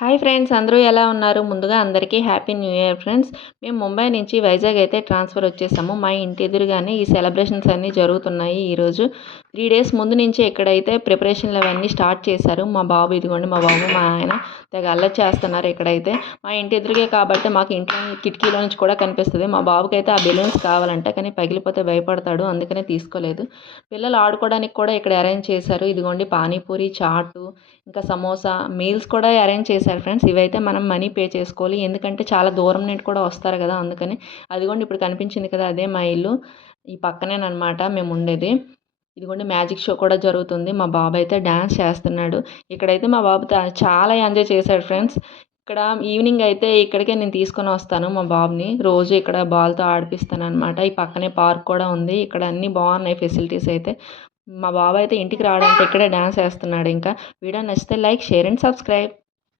Hi friends, అందరూ ఎలా ఉన్నారు? ముందుగా అందరికీ హ్యాపీ న్యూ ఇయర్ ఫ్రెండ్స్. మేము ముంబై నుంచి వైజాగ్ అయితే ట్రాన్స్ఫర్ వచ్చేసాము. మా ఇంటి ఎదురుగానే ఈ సెలబ్రేషన్స్ అన్నీ జరుగుతున్నాయి ఈరోజు. 3 డేస్ ముందు నుంచే ఇక్కడైతే ప్రిపరేషన్లు అవన్నీ స్టార్ట్ చేశారు. మా బాబు ఇదిగోండి, మా బాబు మా ఆయన తెగ అల్లరి చేస్తున్నారు ఇక్కడైతే. మా ఇంటి ఎదురుగే కాబట్టి మాకు ఇంట్లో కిటికీలో నుంచి కూడా కనిపిస్తుంది. మా బాబుకైతే ఆ బెలూన్స్ కావాలంట, కానీ పగిలిపోతే భయపడతాడు, అందుకనే తీసుకోలేదు. పిల్లలు ఆడుకోవడానికి కూడా ఇక్కడ అరేంజ్ చేశారు. ఇదిగోండి పానీపూరి, చాటు, ఇంకా సమోసా మీల్స్ కూడా అరేంజ్ చేశారు ఫ్రెండ్స్. ఇవైతే మనం మనీ పే చేసుకోవాలి, ఎందుకంటే చాలా దూరం నుండి కూడా వస్తారు కదా, అందుకని. అదిగోండి ఇప్పుడు కనిపించింది కదా, అదే మా ఇల్లు. ఈ పక్కనేనమాట మేము ఉండేది. ఇదిగోండి మ్యాజిక్ షో కూడా జరుగుతుంది. మా బాబు అయితే డ్యాన్స్ చేస్తున్నాడు. ఇక్కడైతే మా బాబు చాలా ఎంజాయ్ చేశాడు ఫ్రెండ్స్. ఇక్కడ ఈవినింగ్ అయితే ఇక్కడికే నేను తీసుకొని వస్తాను మా బాబుని. రోజు ఇక్కడ బాల్తో ఆడిపిస్తాను అనమాట. ఈ పక్కనే పార్క్ కూడా ఉంది. ఇక్కడ అన్నీ బాగున్నాయి ఫెసిలిటీస్ అయితే. మా బాబు అయితే ఇంటికి రావడానికి ఇక్కడే డాన్స్ వేస్తున్నాడు. ఇంకా వీడియో నచ్చితే లైక్, షేర్ అండ్ సబ్స్క్రైబ్.